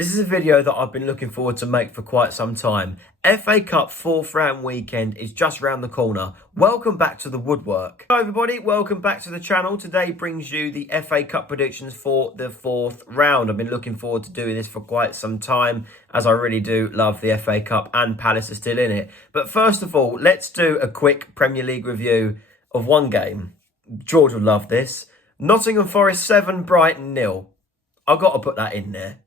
This is a video that I've been looking forward to make for quite some time. FA Cup 4th round weekend is just round the corner. Welcome back to the Woodwork. Hello everybody, welcome back to the channel. Today brings you the FA Cup predictions for the 4th round. I've been looking forward to doing this for quite some time, as I really do love the FA Cup and Palace are still in it. But first of all, let's do a quick Premier League review of one game. George will love this. Nottingham Forest 7, Brighton 0. I've got to put that in there.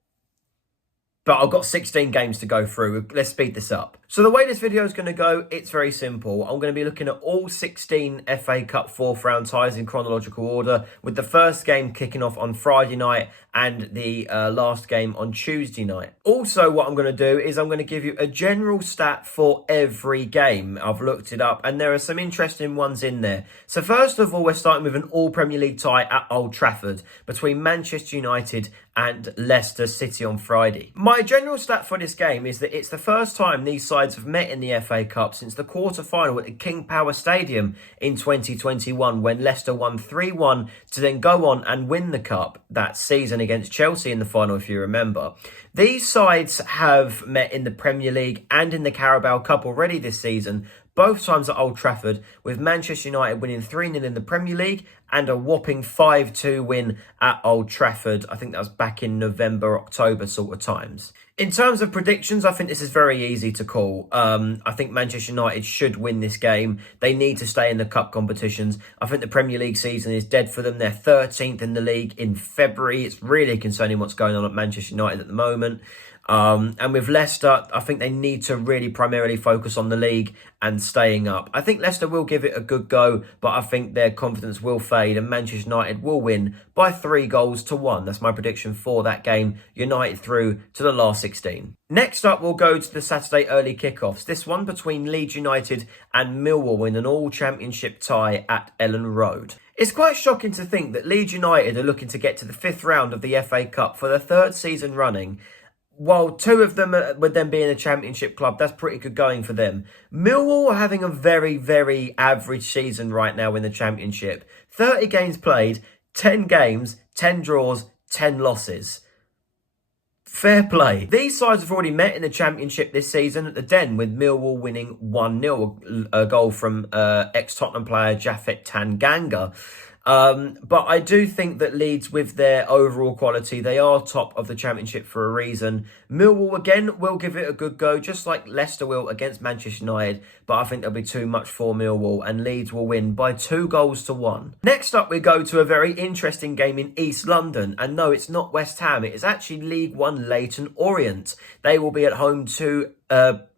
But I've got 16 games to go through. Let's speed this up. So the way this video is going to go, it's very simple. I'm going to be looking at all 16 FA Cup 4th round ties in chronological order, with the first game kicking off on Friday night and the last game on Tuesday night. Also, what I'm going to do is I'm going to give you a general stat for every game. I've looked it up and there are some interesting ones in there. So first of all, we're starting with an all Premier League tie at Old Trafford between Manchester United and Leicester City on Friday. My general stat for this game is that it's the first time these sides have met in the FA Cup since the quarter-final at the King Power Stadium in 2021, when Leicester won 3-1 to then go on and win the Cup that season against Chelsea in the final, if you remember. These sides have met in the Premier League and in the Carabao Cup already this season, both times at Old Trafford, with Manchester United winning 3-0 in the Premier League and a whopping 5-2 win at Old Trafford. I think that was back in November, October sort of times. In terms of predictions, I think this is very easy to call. I think Manchester United should win this game. They need to stay in the cup competitions. I think the Premier League season is dead for them. They're 13th in the league in February. It's really concerning what's going on at Manchester United at the moment. And with Leicester, I think they need to really primarily focus on the league and staying up. I think Leicester will give it a good go, but I think their confidence will fade and Manchester United will win by 3-1. That's my prediction for that game. United through to the last 16. Next up, we'll go to the Saturday early kickoffs. This one between Leeds United and Millwall in an all-championship tie at Ellen Road. It's quite shocking to think that Leeds United are looking to get to the 5th round of the FA Cup for the 3rd season running. While 2 of them would then be in a championship club, that's pretty good going for them. Millwall are having a very, very average season right now in the championship. 30 games played, 10 games, 10 draws, 10 losses. Fair play. These sides have already met in the championship this season at the Den, with Millwall winning 1-0, a goal from ex-Tottenham player Japhet Tanganga. But I do think that Leeds, with their overall quality, they are top of the championship for a reason. Millwall, again, will give it a good go, just like Leicester will against Manchester United. But I think there'll be too much for Millwall, and Leeds will win by 2-1. Next up, we go to a very interesting game in East London. And no, it's not West Ham. It is actually League One Leyton Orient. They will be at home to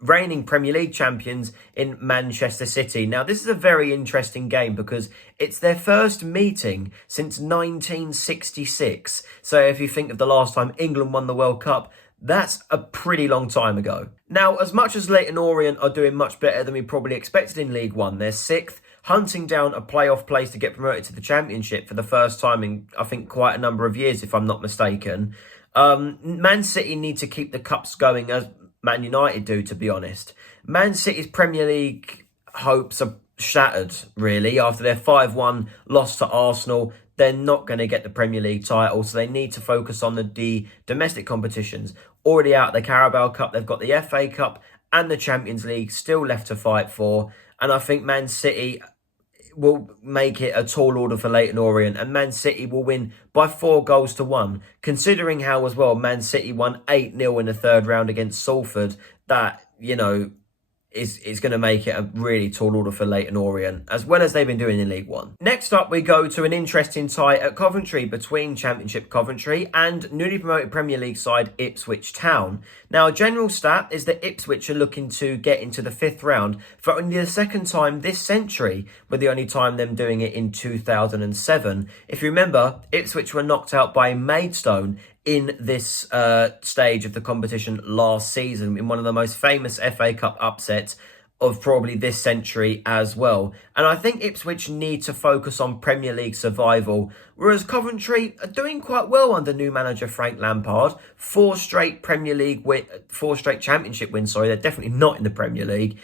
reigning Premier League champions in Manchester City. Now, this is a very interesting game because it's their first meeting since 1966. So if you think of the last time England won the World Cup, that's a pretty long time ago. Now, as much as Leyton Orient are doing much better than we probably expected in League One, they're 6th, hunting down a playoff place to get promoted to the Championship for the first time in, I think, quite a number of years, if I'm not mistaken. Man City need to keep the cups going as Man United do, to be honest. Man City's Premier League hopes are shattered, really, after their 5-1 loss to Arsenal. They're not going to get the Premier League title, so they need to focus on the domestic competitions. Already out of the Carabao Cup, they've got the FA Cup and the Champions League still left to fight for. And I think Man City will make it a tall order for Leyton Orient, and Man City will win by 4-1, considering how, as well, Man City won 8-0 in the 3rd round against Salford. That, you know, is going to make it a really tall order for Leyton Orient, as well as they've been doing in League One. Next up, we go to an interesting tie at Coventry between Championship Coventry and newly promoted Premier League side Ipswich Town. Now, a general stat is that Ipswich are looking to get into the 5th round for only the 2nd time this century, with the only time them doing it in 2007. If you remember, Ipswich were knocked out by Maidstone in this stage of the competition last season, in one of the most famous FA Cup upsets of probably this century as well. And I think Ipswich need to focus on Premier League survival, whereas Coventry are doing quite well under new manager Frank Lampard. 4 straight Championship wins, sorry. They're definitely not in the Premier League.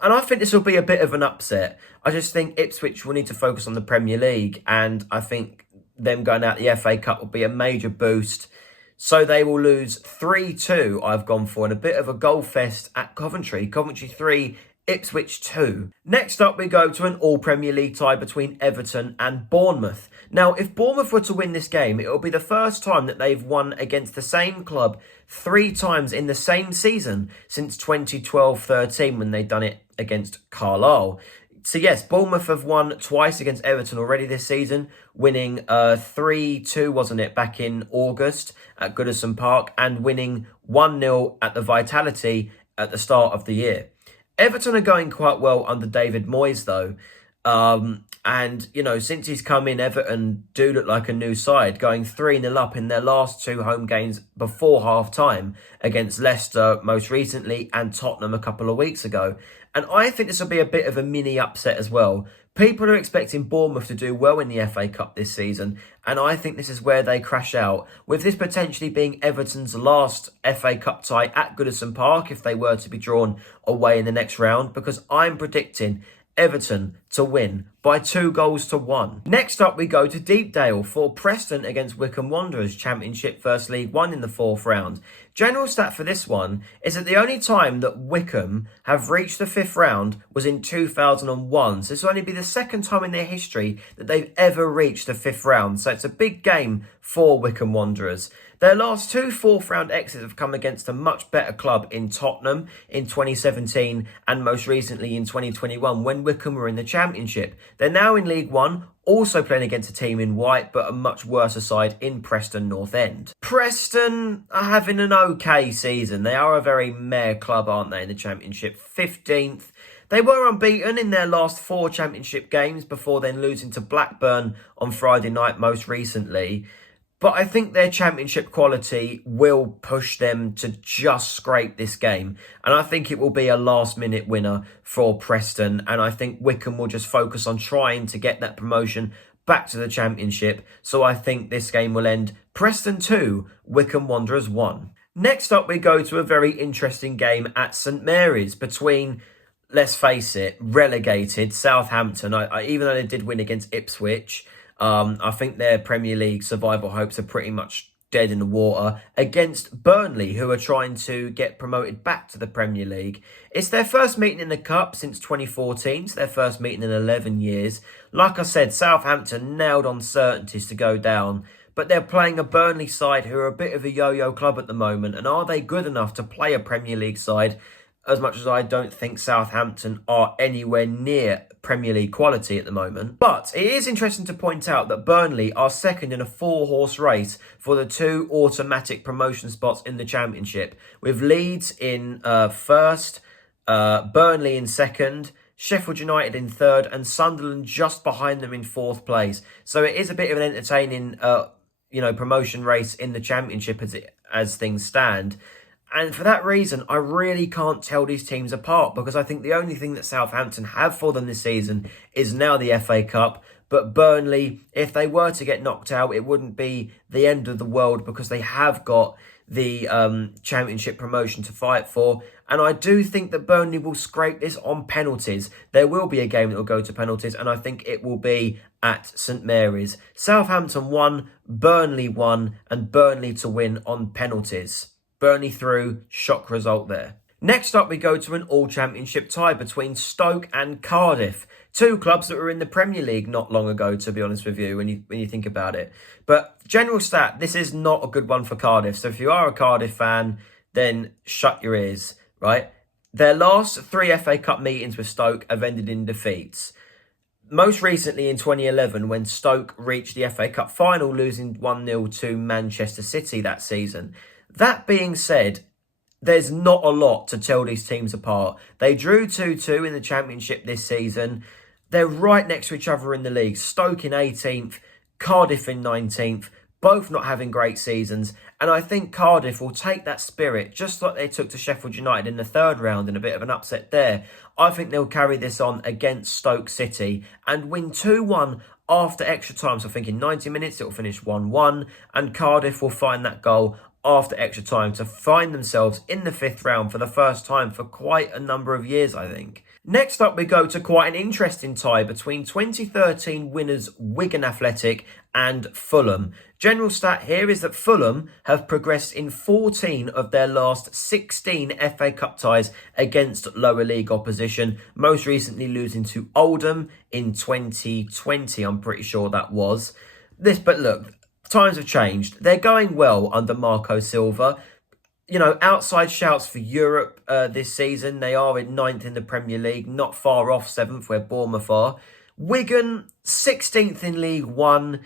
And I think this will be a bit of an upset. I just think Ipswich will need to focus on the Premier League, and I think them going out the FA Cup will be a major boost So they will lose 3-2, I've gone for, in a bit of a goal fest at Coventry. Coventry 3, Ipswich 2. Next up, we go to an all-Premier League tie between Everton and Bournemouth. Now, if Bournemouth were to win this game, it will be the first time that they've won against the same club 3 times in the same season since 2012-13 when they'd done it against Carlisle. So yes, Bournemouth have won twice against Everton already this season, winning 3-2, wasn't it, back in August at Goodison Park, and winning 1-0 at the Vitality at the start of the year. Everton are going quite well under David Moyes, though. And, you know, since he's come in, Everton do look like a new side, going 3-0 up in their last 2 home games before half-time against Leicester most recently and Tottenham a couple of weeks ago. And I think this will be a bit of a mini upset as well. People are expecting Bournemouth to do well in the FA Cup this season, and I think this is where they crash out, with this potentially being Everton's last FA Cup tie at Goodison Park if they were to be drawn away in the next round, because I'm predicting Everton to win by 2-1. Next up, we go to Deepdale for Preston against Wycombe Wanderers, Championship First League 1 in the 4th round. General stat for this one is that the only time that Wycombe have reached the 5th round was in 2001. So this will only be the 2nd time in their history that they've ever reached the 5th round. So it's a big game for Wycombe Wanderers. Their last 2 4th round exits have come against a much better club in Tottenham in 2017 and most recently in 2021 when Wycombe were in the Championship. They're now in League One, also playing against a team in white, but a much worse side in Preston North End. Preston are having an okay season. They are a very meh club, aren't they, in the Championship? 15th. They were unbeaten in their last 4 Championship games before then losing to Blackburn on Friday night most recently. But I think their Championship quality will push them to just scrape this game. And I think it will be a last-minute winner for Preston. And I think Wycombe will just focus on trying to get that promotion back to the Championship. So I think this game will end Preston 2, Wycombe Wanderers 1. Next up, we go to a very interesting game at St Mary's between, let's face it, relegated Southampton. Even though they did win against Ipswich, I think their Premier League survival hopes are pretty much dead in the water, against Burnley, who are trying to get promoted back to the Premier League. It's their first meeting in the Cup since 2014, so their first meeting in 11 years. Like I said, Southampton nailed on certainties to go down, but they're playing a Burnley side who are a bit of a yo-yo club at the moment, and are they good enough to play a Premier League side? As much as I don't think Southampton are anywhere near Premier League quality at the moment. But it is interesting to point out that Burnley are second in a 4-horse race for the 2 automatic promotion spots in the Championship, with Leeds in first, Burnley in second, Sheffield United in third, and Sunderland just behind them in 4th place. So it is a bit of an entertaining promotion race in the Championship as things stand. And for that reason, I really can't tell these teams apart, because I think the only thing that Southampton have for them this season is now the FA Cup. But Burnley, if they were to get knocked out, it wouldn't be the end of the world, because they have got the Championship promotion to fight for. And I do think that Burnley will scrape this on penalties. There will be a game that will go to penalties, and I think it will be at St Mary's. Southampton 1, Burnley 1, and Burnley to win on penalties. Burnley through, shock result there. Next up, we go to an all-championship tie between Stoke and Cardiff. 2 clubs that were in the Premier League not long ago, to be honest with you, when you think about it. But general stat, this is not a good one for Cardiff. So if you are a Cardiff fan, then shut your ears, right? Their last 3 FA Cup meetings with Stoke have ended in defeats. Most recently in 2011, when Stoke reached the FA Cup final, losing 1-0 to Manchester City that season. That being said, there's not a lot to tell these teams apart. They drew 2-2 in the Championship this season. They're right next to each other in the league. Stoke in 18th, Cardiff in 19th, both not having great seasons. And I think Cardiff will take that spirit, just like they took to Sheffield United in the 3rd round in a bit of an upset there. I think they'll carry this on against Stoke City and win 2-1 after extra time. So I think in 90 minutes it will finish 1-1, and Cardiff will find that goal after extra time to find themselves in the 5th round for the first time for quite a number of years, I think. Next up, we go to quite an interesting tie between 2013 winners Wigan Athletic and Fulham. General stat here is that Fulham have progressed in 14 of their last 16 FA Cup ties against lower league opposition, most recently losing to Oldham in 2020, I'm pretty sure that was. But look, times have changed. They're going well under Marco Silva. You know, outside shouts for Europe this season. They are in 9th in the Premier League, not far off 7th where Bournemouth are. Wigan, 16th in League One.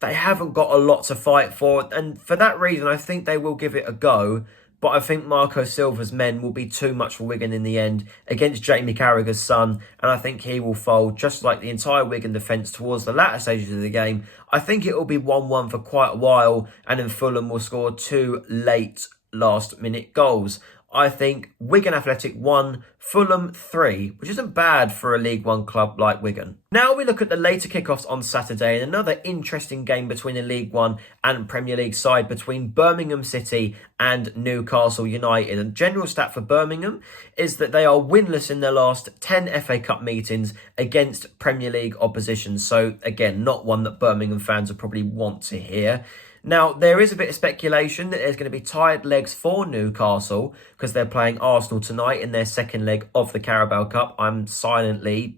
They haven't got a lot to fight for. And for that reason, I think they will give it a go. But I think Marco Silva's men will be too much for Wigan in the end against Jamie Carragher's son. And I think he will fold, just like the entire Wigan defence towards the latter stages of the game. I think it will be 1-1 for quite a while. And then Fulham will score 2 late last-minute goals. I think Wigan Athletic 1, Fulham 3, which isn't bad for a League One club like Wigan. Now we look at the later kickoffs on Saturday, and another interesting game between a League One and Premier League side between Birmingham City and Newcastle United. And general stat for Birmingham is that they are winless in their last 10 FA Cup meetings against Premier League opposition. So again, not one that Birmingham fans would probably want to hear. Now, there is a bit of speculation that there's going to be tired legs for Newcastle because they're playing Arsenal tonight in their second leg of the Carabao Cup. I'm silently,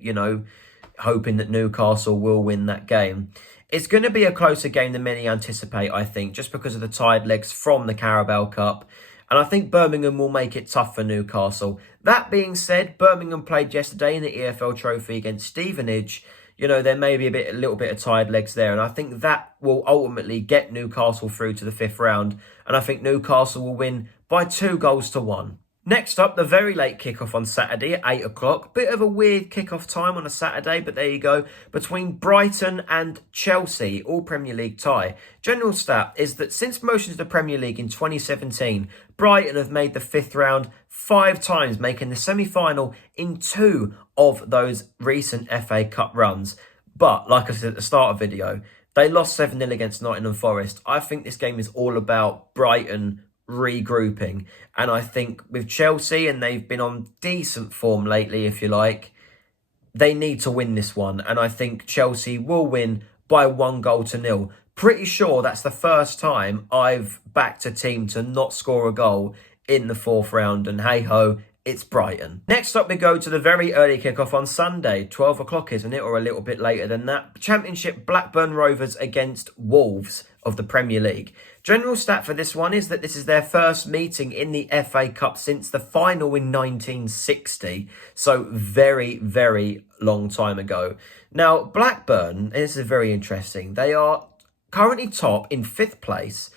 hoping that Newcastle will win that game. It's going to be a closer game than many anticipate, I think, just because of the tired legs from the Carabao Cup. And I think Birmingham will make it tough for Newcastle. That being said, Birmingham played yesterday in the EFL Trophy against Stevenage. There may be a little bit of tired legs there. And I think that will ultimately get Newcastle through to the 5th round. And I think Newcastle will win by 2-1. Next up, the very late kickoff on Saturday at 8 o'clock. Bit of a weird kickoff time on a Saturday, but there you go. Between Brighton and Chelsea, all Premier League tie. General stat is that since promotion to the Premier League in 2017, Brighton have made the 5th round 5 times, making the semi-final in 2 of those recent FA Cup runs. But, like I said at the start of the video, they lost 7-0 against Nottingham Forest. I think this game is all about Brighton regrouping. And I think with Chelsea, and they've been on decent form lately, if you like, they need to win this one. And I think Chelsea will win by 1-0. Pretty sure that's the first time I've backed a team to not score a goal in the 4th round. And hey-ho, it's Brighton. Next up, we go to the very early kickoff on Sunday. 12 o'clock, isn't it? Or a little bit later than that. Championship Blackburn Rovers against Wolves of the Premier League. General stat for this one is that this is their first meeting in the FA Cup since the final in 1960. So very, very long time ago. Now, Blackburn, this is very interesting. They are currently top in 5th place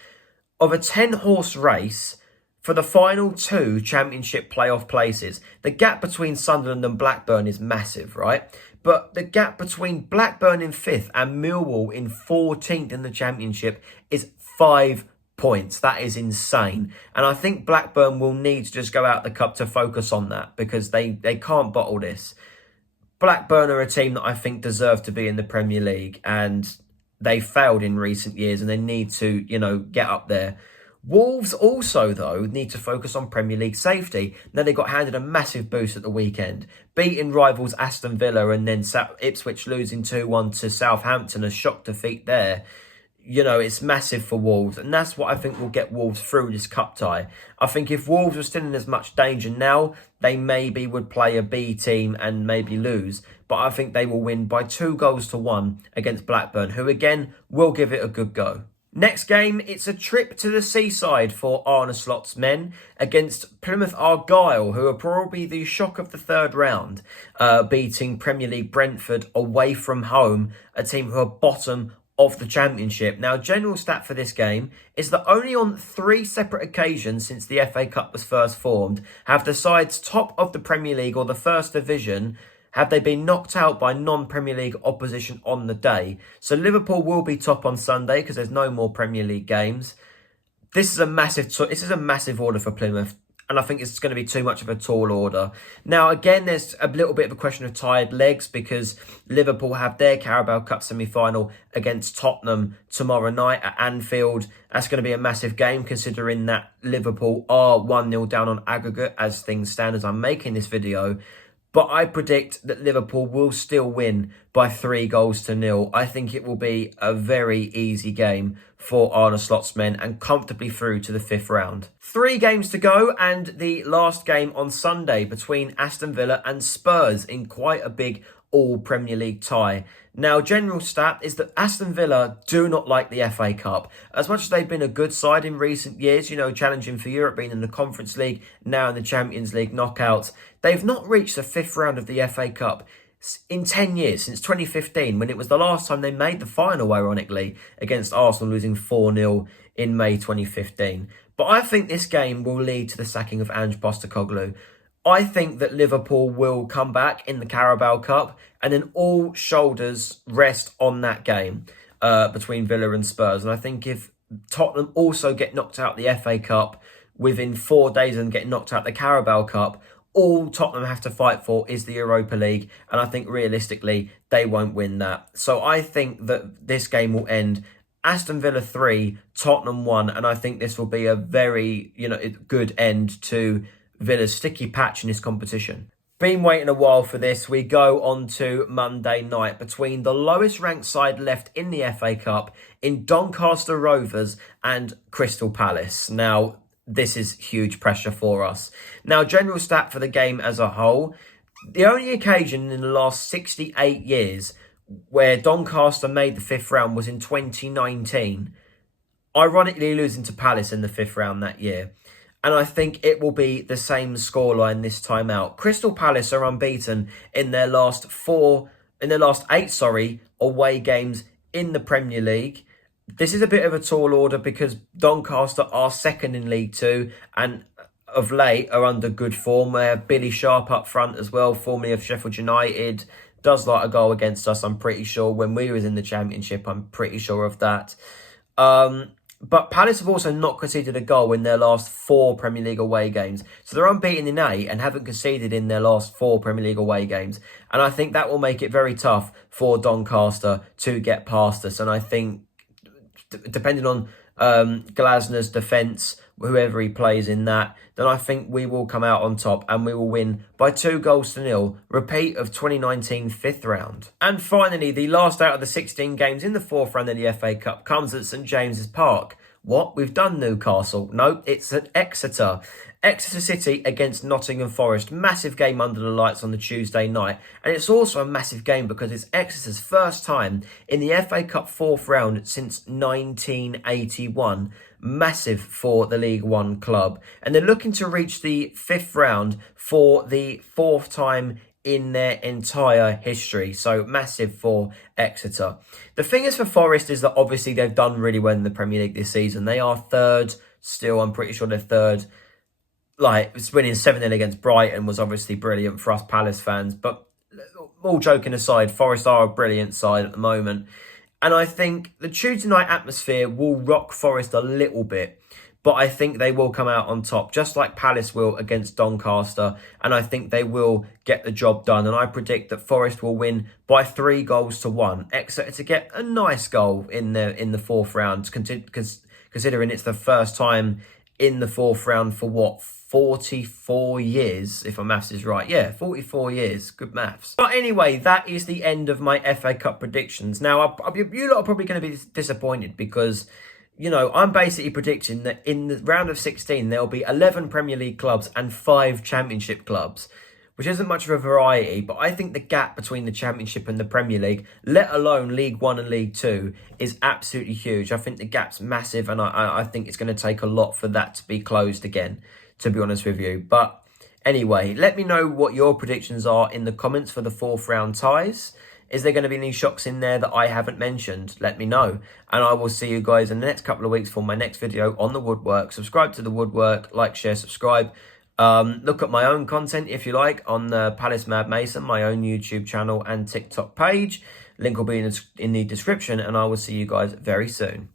of a 10-horse race for the final 2 championship playoff places. The gap between Sunderland and Blackburn is massive, right? But the gap between Blackburn in 5th and Millwall in 14th in the championship is 5 points. That is insane. And I think Blackburn will need to just go out the cup to focus on that because they can't bottle this. Blackburn are a team that I think deserve to be in the Premier League, and they failed in recent years and they need to, get up there. Wolves also, though, need to focus on Premier League safety. Now, they got handed a massive boost at the weekend, beating rivals Aston Villa and then Ipswich losing 2-1 to Southampton, a shock defeat there. It's massive for Wolves, and that's what I think will get Wolves through this cup tie. I think if Wolves were still in as much danger now, they maybe would play a B team and maybe lose. But I think they will win by 2-1 against Blackburn, who again will give it a good go. Next game, it's a trip to the seaside for Arne Slot's men against Plymouth Argyle, who are probably the shock of the 3rd round, beating Premier League Brentford away from home, a team who are bottom of the championship. Now, general stat for this game is that only on 3 separate occasions since the FA Cup was first formed have the sides top of the Premier League or the First Division have they been knocked out by non-Premier League opposition on the day. So Liverpool will be top on Sunday because there's no more Premier League games. This is a massive order for Plymouth, and I think it's going to be too much of a tall order. Now, again, there's a little bit of a question of tired legs because Liverpool have their Carabao Cup semi-final against Tottenham tomorrow night at Anfield. That's going to be a massive game considering that Liverpool are 1-0 down on aggregate as things stand as I'm making this video. But I predict that Liverpool will still win by 3-0. I think it will be a very easy game for Arne Slot's men and comfortably through to the 5th round. 3 games to go, and the last game on Sunday between Aston Villa and Spurs in quite a big all-Premier League tie. Now, general stat is that Aston Villa do not like the FA Cup. As much as they've been a good side in recent years, you know, challenging for Europe, being in the Conference League, now in the Champions League knockouts, they've not reached the 5th round of the FA Cup in 10 years, since 2015, when it was the last time they made the final, ironically, against Arsenal, losing 4-0 in May 2015. But I think this game will lead to the sacking of Ange Postecoglou. I think that Liverpool will come back in the Carabao Cup, and then all shoulders rest on that game between Villa and Spurs. And I think if Tottenham also get knocked out the FA Cup within 4 days and get knocked out the Carabao Cup, all Tottenham have to fight for is the Europa League. And I think realistically, they won't win that. So I think that this game will end Aston Villa 3, Tottenham 1. And I think this will be a very, good end to Villa's sticky patch in this competition. Been waiting a while for this. We go on to Monday night between the lowest ranked side left in the FA Cup in Doncaster Rovers and Crystal Palace. Now, this is huge pressure for us. Now, general stat for the game as a whole, the only occasion in the last 68 years where Doncaster made the 5th round was in 2019, ironically losing to Palace in the 5th round that year. And I think it will be the same scoreline this time out. Crystal Palace are unbeaten in their last 8 away games in the Premier League. This is a bit of a tall order because Doncaster are second in League Two and of late are under good form. Billy Sharp up front as well, formerly of Sheffield United, does like a goal against us, I'm pretty sure. When we was in the Championship, I'm pretty sure of that. But Palace have also not conceded a goal in their last 4 Premier League away games. So they're unbeaten in 8 and haven't conceded in their last 4 Premier League away games. And I think that will make it very tough for Doncaster to get past us. And I think, depending on Glasner's defence, whoever he plays in that, then I think we will come out on top and we will win by 2-0. Repeat of 2019 5th round. And finally, the last out of the 16 games in the 4th round of the FA Cup comes at St James's Park. What? We've done Newcastle. No, it's at Exeter. Exeter City against Nottingham Forest. Massive game under the lights on the Tuesday night. And it's also a massive game because it's Exeter's first time in the FA Cup 4th round since 1981. Massive for the League One club. And they're looking to reach the 5th round for the 4th time in their entire history. So massive for Exeter. The thing is for Forest is that obviously they've done really well in the Premier League this season. They are 3rd still. I'm pretty sure they're 3rd. Like, winning 7-0 against Brighton was obviously brilliant for us Palace fans. But all joking aside, Forest are a brilliant side at the moment. And I think the Tuesday night atmosphere will rock Forest a little bit. But I think they will come out on top, just like Palace will against Doncaster. And I think they will get the job done. And I predict that Forest will win by 3-1. Exeter to get a nice goal in the 4th round, considering it's the first time in the 4th round for 44 years, if my maths is right. Yeah, 44 years. Good maths. But anyway, that is the end of my FA Cup predictions. Now, you lot are probably going to be disappointed because, I'm basically predicting that in the round of 16, there'll be 11 Premier League clubs and 5 Championship clubs, which isn't much of a variety. But I think the gap between the Championship and the Premier League, let alone League One and League Two, is absolutely huge. I think the gap's massive, and I think it's going to take a lot for that to be closed again, to be honest with you. But anyway, let me know what your predictions are in the comments for the 4th round ties. Is there going to be any shocks in there that I haven't mentioned? Let me know. And I will see you guys in the next couple of weeks for my next video on the Woodwork. Subscribe to the Woodwork, like, share, subscribe. Look at my own content, if you like, on the Palace Mad Mason, my own YouTube channel and TikTok page. Link will be in the description, and I will see you guys very soon.